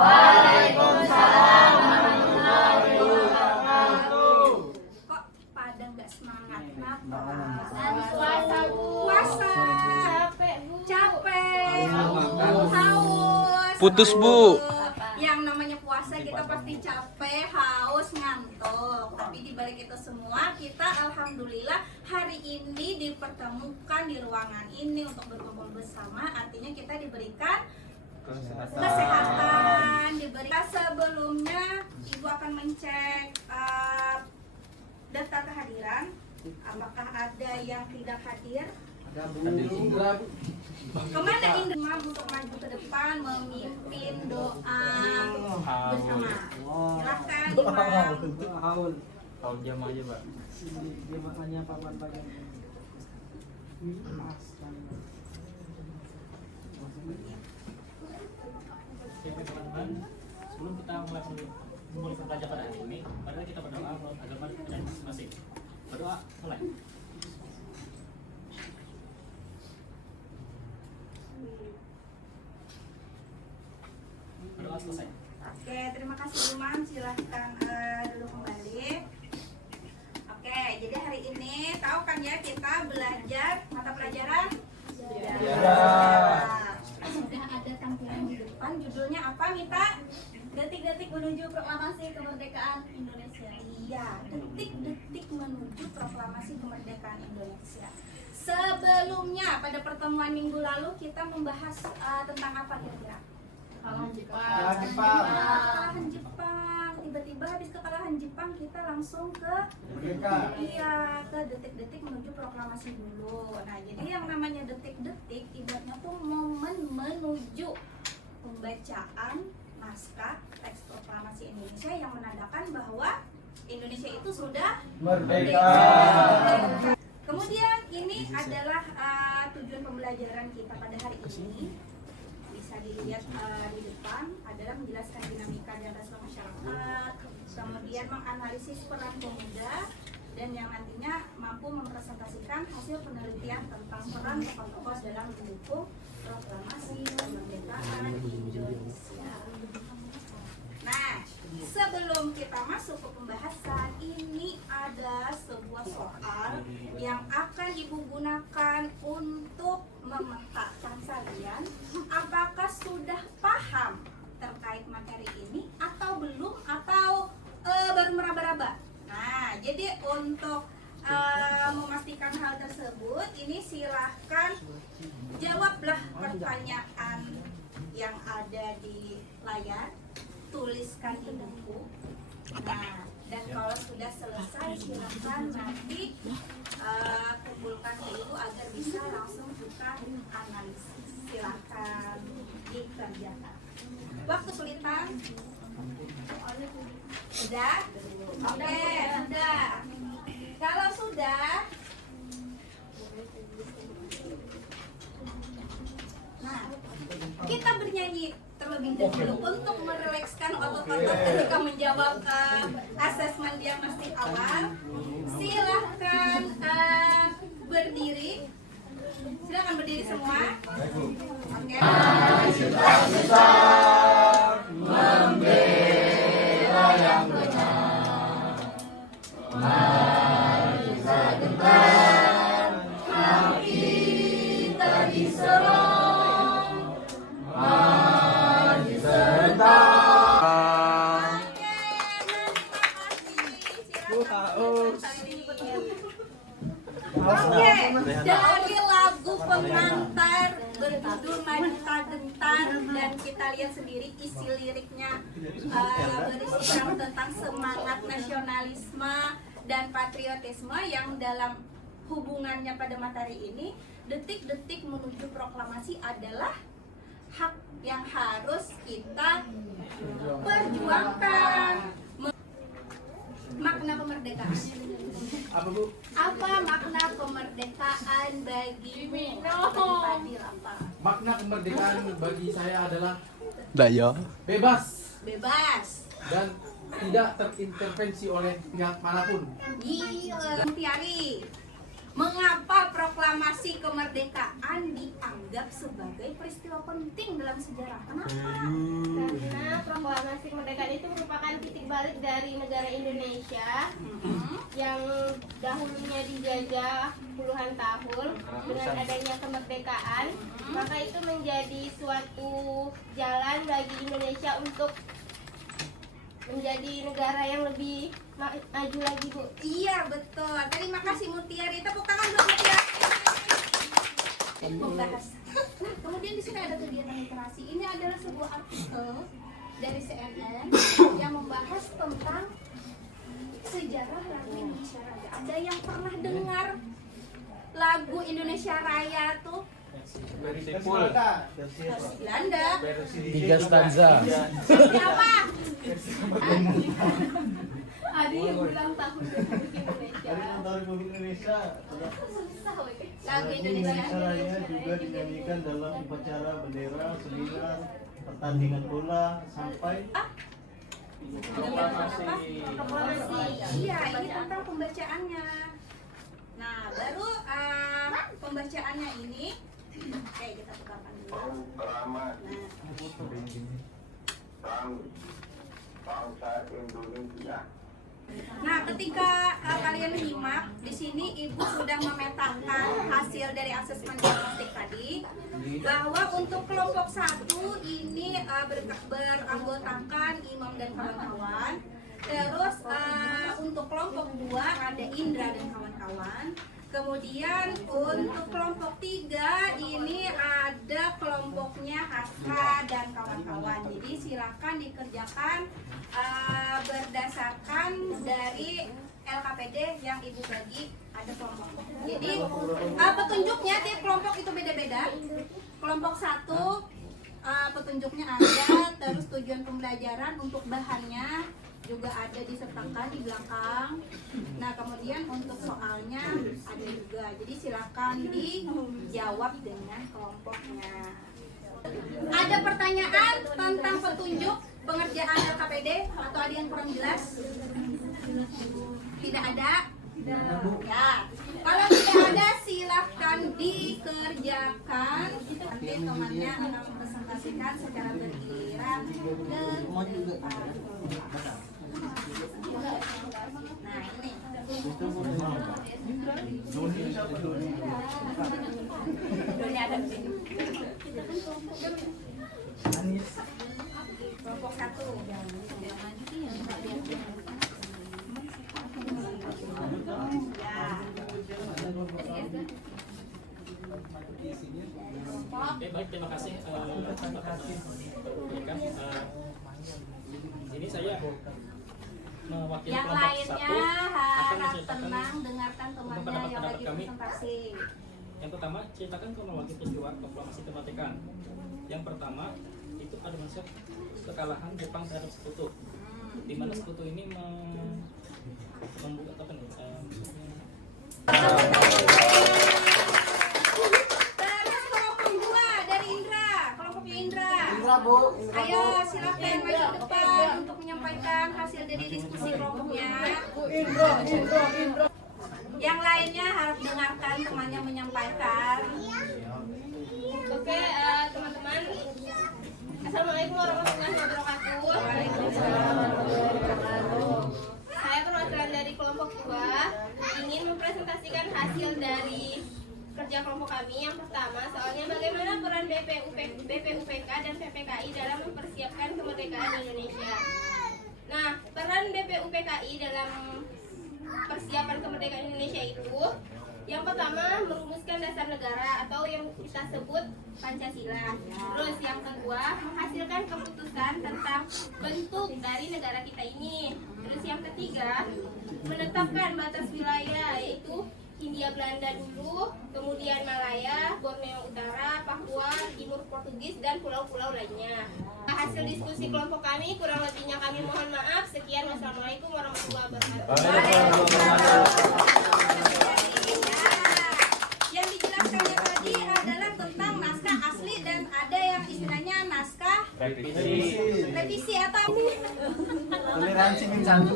Waalaikumsalam warahmatullahi wabarakatuh. Kok pada nggak semangat? Kenapa? Puasa, Bu. Puasa. Capek, Bu. Capek. Haus. Putus, Bu. Yang namanya puasa kita pasti capek, haus, ngantuk. Tapi di balik itu semua kita alhamdulillah hari ini dipertemukan di ruangan ini untuk berkumpul bersama. Artinya kita diberikan kesehatan, diberikan. Sebelumnya Ibu akan mencek daftar kehadiran. Apakah ada yang tidak hadir? Kemana Indra untuk maju ke depan memimpin doa bersama? Silahkan Imam. Tahun jam aja, Pak. Makanya papan bagian. Oke teman-teman, sebelum kita mulai belajar pada hari ini, padahal kita berdoa menurut agama dan masing-masing. Berdoa mulai. Berdoa selesai. Oke, terima kasih Imam. Silahkan duduk kembali. Oke, jadi hari ini tahu kan ya kita belajar mata pelajaran? Sudah ada tampilan di depan. Judulnya apa, Mita? Detik-detik menuju proklamasi kemerdekaan Indonesia. Iya, detik-detik menuju proklamasi kemerdekaan Indonesia. Sebelumnya pada pertemuan minggu lalu kita membahas tentang apa kira-kira? Kekalahan Jepang. Kekalahan Jepang. Tiba-tiba habis kekalahan Jepang kita langsung ke ke detik-detik menuju proklamasi dulu. Nah, jadi yang namanya detik-detik ibaratnya tuh momen menuju pembacaan naskah teks proklamasi Indonesia yang menandakan bahwa Indonesia itu sudah Merdeka. Kemudian ini adalah tujuan pembelajaran kita pada hari ini. Bisa dilihat di depan adalah menjelaskan dinamika dan respon masyarakat, kemudian menganalisis peran pemuda, dan yang nantinya mampu mempresentasikan hasil penelitian tentang peran tokoh-tokoh dalam mendukung proklamasi kemerdekaan Indonesia. Nah, sebelum kita masuk ke pembahasan, ini ada sebuah soal yang akan Ibu gunakan untuk memetakan kalian apakah sudah paham terkait materi ini atau belum, atau baru meraba-raba. Nah, jadi untuk memastikan hal tersebut, ini silahkan jawablah pertanyaan yang ada di layar, tuliskan di buku. Nah, dan kalau sudah selesai silahkan nanti kumpulkan ke Ibu agar bisa langsung kita analisis. Silahkan dikerjakan. Waktu kesulitan? Sudah? Oke, sudah. Kalau sudah, nah, kita bernyanyi terlebih dahulu untuk merelekskan otot-otot ketika menjawab asesmen yang masih awal. Silahkan berdiri. Silahkan berdiri semua. Oke. Membela yang benar, maju segentar, hati tadi serang, maju sebentar. Oke, dari lagu pengantar berjudul Maju Tak Gentar, dan kita lihat sendiri isi liriknya berisikan tentang semangat nasionalisme dan patriotisme yang dalam hubungannya pada materi ini. Detik-detik menuju proklamasi adalah hak yang harus kita perjuangkan. Makna kemerdekaan. Apa, Bu? Apa makna kemerdekaan bagimu? Fadil, apa? Makna kemerdekaan bagi saya adalah Daya. bebas Bebas. dan tidak terintervensi oleh pihak manapun. Gila. Tiari, mengapa proklamasi kemerdekaan dianggap sebagai peristiwa penting dalam sejarah? Kenapa? Karena merupakan titik balik dari negara Indonesia yang dahulunya dijajah puluhan tahun. Dengan adanya kemerdekaan, maka itu menjadi suatu jalan bagi Indonesia untuk menjadi negara yang lebih maju lagi, Bu. Iya, betul. Terima kasih Mutiari. Tepuk tangan buat Mutiari. Membahas. Kemudian di sini ada kegiatan literasi. Ini adalah sebuah artikel dari CNN yang membahas tentang sejarah lagu Indonesia Raya. Ada yang pernah dengar lagu Indonesia Raya tuh? Versi Versi Belanda. 3 stanza. Versi apa? Ada yang ulang tahun Republik Indonesia. Indonesia Susah, weh. Lagu lagu Indonesia Indonesia Raya juga dinyanyikan dalam upacara bendera, seminar, pertandingan bola sampai Proklamasi. Iya, ini tentang pembacaannya. Nah, baru pembacaannya ini. Oke, kita putarkan dulu. Nah, bangsa Indonesia. Nah, ketika kalian menyimak, di sini Ibu sudah memetakan hasil dari asesmen diagnostik tadi, bahwa untuk kelompok 1 ini beranggotakan Imam dan kawan-kawan. Terus untuk kelompok 2 ada Indra dan kawan-kawan. Kemudian untuk kelompok 3 ini ada kelompoknya Hasra dan kawan-kawan. Jadi silakan dikerjakan berdasarkan dari LKPD yang Ibu bagi ada kelompok. Jadi petunjuknya tiap kelompok itu beda-beda. Kelompok 1 petunjuknya ada, terus tujuan pembelajaran untuk bahannya juga ada disertakan di belakang. Nah, kemudian untuk soalnya ada juga. Jadi silakan dijawab dengan kelompoknya. Ada pertanyaan tentang petunjuk pengerjaan LKPD atau ada yang kurang jelas? Tidak ada? Ya. Kalau tidak ada silahkan dikerjakan. Nanti temannya akan mempresentasikan secara bergiliran ke depan. Nah, ini. Doni ada di sini. Kelompok 1. Oke, baik, terima kasih. Ini saya mewakili Yang kelompok lainnya 1 akan harap menceritakan tenang dengarkan temannya yang lagi kami. presentasi. Yang pertama, ceritakan kronologi peristiwa proklamasi kemerdekaan. Yang pertama, itu ada konsep kekalahan Jepang terhadap Sekutu, di mana Sekutu ini membuka apa nih? Terus kelompok 2 dari Indra, kelompoknya Indra. Bu. Ayo silakan maju ke depan untuk menyampaikan hasil dari diskusi kelompoknya. Yang lainnya harap dengarkan temannya menyampaikan. Oke, teman-teman. Assalamualaikum warahmatullahi wabarakatuh. Saya perwakilan dari kelompok 2 ingin mempresentasikan hasil dari kerja kelompok kami. Yang pertama, soalnya bagaimana peran BPUPK dan PPKI dalam mempersiapkan kemerdekaan Indonesia. Nah, peran BPUPKI dalam persiapan kemerdekaan Indonesia itu yang pertama merumuskan dasar negara atau yang kita sebut Pancasila. Terus yang kedua menghasilkan keputusan tentang bentuk dari negara kita ini. Terus yang ketiga menetapkan batas wilayah, yaitu Hindia Belanda dulu, kemudian Malaya, Borneo Utara, Papua, Timur Portugis, dan pulau-pulau lainnya. Hasil diskusi kelompok kami kurang lebihnya kami mohon maaf. Sekian, wassalamualaikum warahmatullahi wabarakatuh. Yang dijelaskannya tadi adalah tentang naskah asli dan ada yang istilahnya naskah revisi atau Toleransi min 1.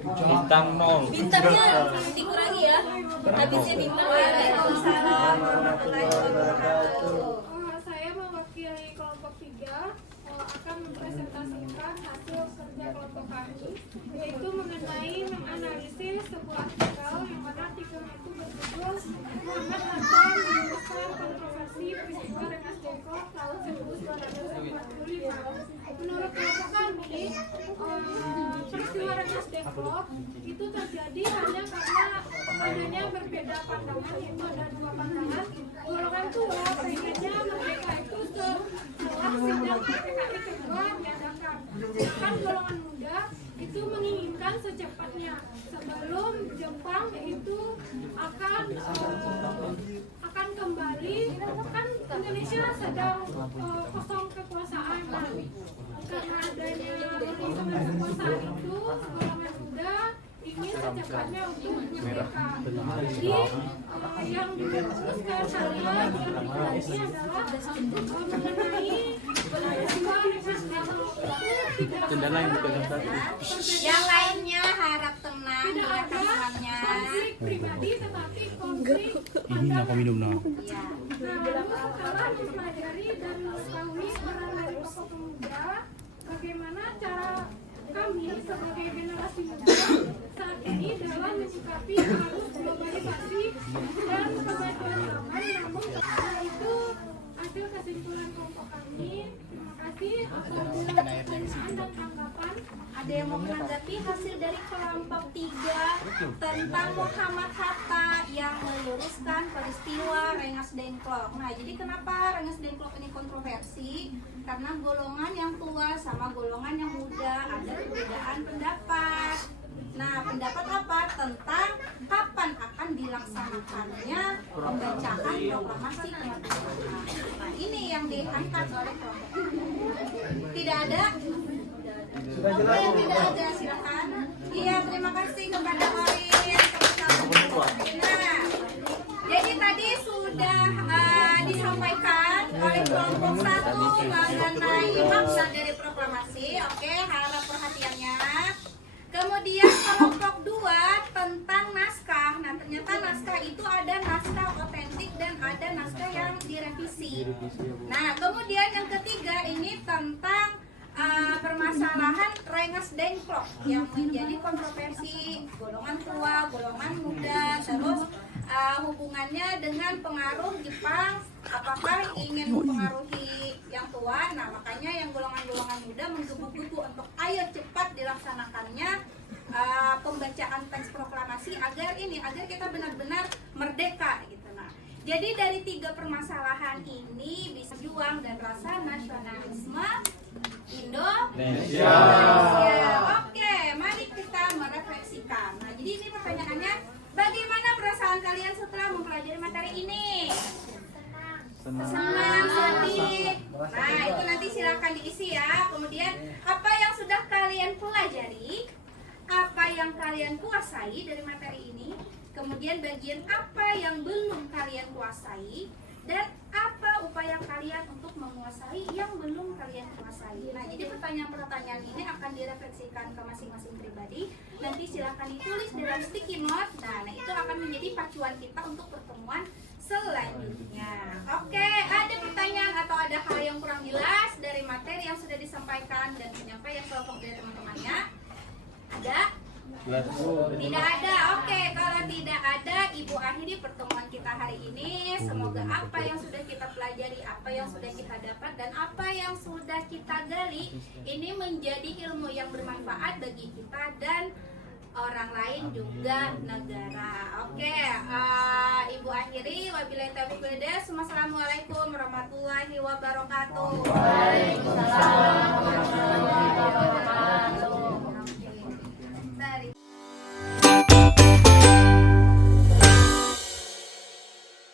Bintang 0. Bintangnya dikurangi ya. Habisnya bintang. Waalaikumsalam warahmatullahi wabarakatuh. Saya mewakili kelompok 3 akan mempresentasikan mempresentasikan hasil kerja kelompok kami, yaitu mengenai menganalisis sebuah artikel yang mana artikelnya itu berjudul Muhammad Hatta menyelesaikan kontroversi peristiwa Rengas Dengklok tahun 1245. Menurut kelompok kami, peristiwa Rengas Dengklok itu terjadi hanya karena adanya berbeda pandangan, yaitu ada dua pandangan. Golongan tua pengennya merdeka itu setelah sidang PPKI kedua diadakan. Sedangkan golongan muda itu menginginkan secepatnya sebelum Jepang itu akan kembali, kan Indonesia sedang kosong kekuasaan. Karena adanya kekosongan kekuasaan itu golongan muda ingin secepatnya untuk merdeka. Jadi yang diputuskan saya ini adalah mengenai peristiwa Rengas Dengklok itu tidak Yang lainnya harap tenang tidak ya ada teman-temannya. konflik pribadi, tetapi konflik Ini aku minum nah. Ya. Nah, lalu setelah mempelajari dan mengetahui peran dari tokoh pemuda, bagaimana cara kami sebagai generasi muda saat ini dalam menyikapi arus globalisasi dan kemajuan zaman, namun itu hasil kesimpulan kelompok kami. Terima kasih. Apabila ada pertanyaan dan tanggapan, Ada yang mau menanggapi hasil dari kelompok 3 tentang Muhammad Hatta yang meluruskan peristiwa Rengas Dengklok. Nah, jadi kenapa Rengas Dengklok ini kontroversi? Karena golongan yang tua sama golongan yang muda ada perbedaan pendapat. Nah, pendapat apa? Tentang kapan akan dilaksanakannya pembacaan proklamasi kemerdekaan. Nah, ini yang diangkat oleh kelompok. Tidak ada? Oke, yang tidak ada, silakan. Iya, terima kasih kepada Orin. Nah, jadi tadi sudah disampaikan oleh kelompok 1 mengenai makna dari proklamasi. Oke, harap perhatiannya. Kemudian kelompok 2 tentang naskah. Nah, ternyata naskah itu ada naskah otentik dan ada naskah yang direvisi. Nah, kemudian yang ketiga ini tentang permasalahan Rengas Dengklok yang menjadi kontroversi golongan tua, golongan muda, terus hubungannya dengan pengaruh Jepang, apakah ingin mempengaruhi yang tua. Nah, makanya yang golongan-golongan muda menggebu-gebu untuk ayo cepat dilaksanakannya pembacaan teks proklamasi agar kita benar-benar merdeka gitu. Nah, jadi dari 3 permasalahan ini bisa juang dan rasa nasionalisme Indonesia. Oke, mari kita merefleksikan. Nah, jadi ini pertanyaannya, bagaimana perasaan kalian setelah mempelajari materi ini? Senang, sedih. Nah, itu nanti silakan diisi ya. Kemudian, apa yang sudah kalian pelajari? Apa yang kalian kuasai dari materi ini? Kemudian bagian apa yang belum kalian kuasai? Dan apa upaya kalian untuk menguasai yang belum kalian kuasai? Nah, jadi pertanyaan-pertanyaan ini akan direfleksikan ke masing-masing pribadi. Nanti silakan ditulis dalam sticky note. Nah, itu akan menjadi pacuan kita untuk pertemuan selanjutnya. Oke, ada pertanyaan atau ada hal yang kurang jelas dari materi yang sudah disampaikan dan penyampaian kelompok dari teman-temannya? Ada? Tidak ada. Oke, kalau tidak ada, Ibu akhiri pertemuan kita hari ini. Semoga apa yang sudah kita pelajari, apa yang sudah kita dapat, dan apa yang sudah kita gali ini menjadi ilmu yang bermanfaat bagi kita dan orang lain juga negara. Oke, Ibu akhiri. Wabillahi taufiq wal hidayah. Wassalamualaikum warahmatullahi wabarakatuh. Waalaikumsalam.